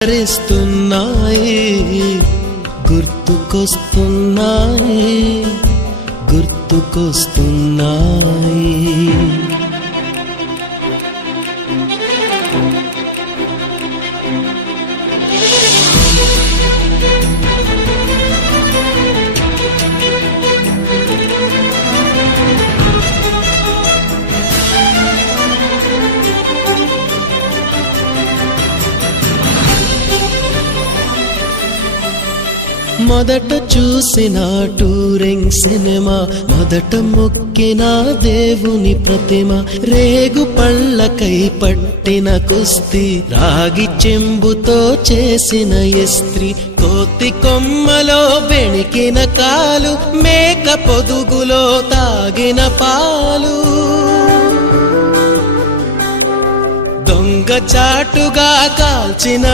హరిస్తున్నాయి గుర్తుకొస్తున్నాయి గుర్తుకొస్తున్నాయి. మొదట చూసిన టూరింగ్ సినిమా, మొదట మొక్కిన దేవుని ప్రతిమ, రేగు పళ్ళకై పట్టిన కుస్తీ, రాగి చెంబుతో చేసిన ఇస్త్రీ, కోతి కొమ్మలో బెణికిన కాలు, మేక పొదుగులో తాగిన పాలు, దొంగ చాటుగా కాల్చిన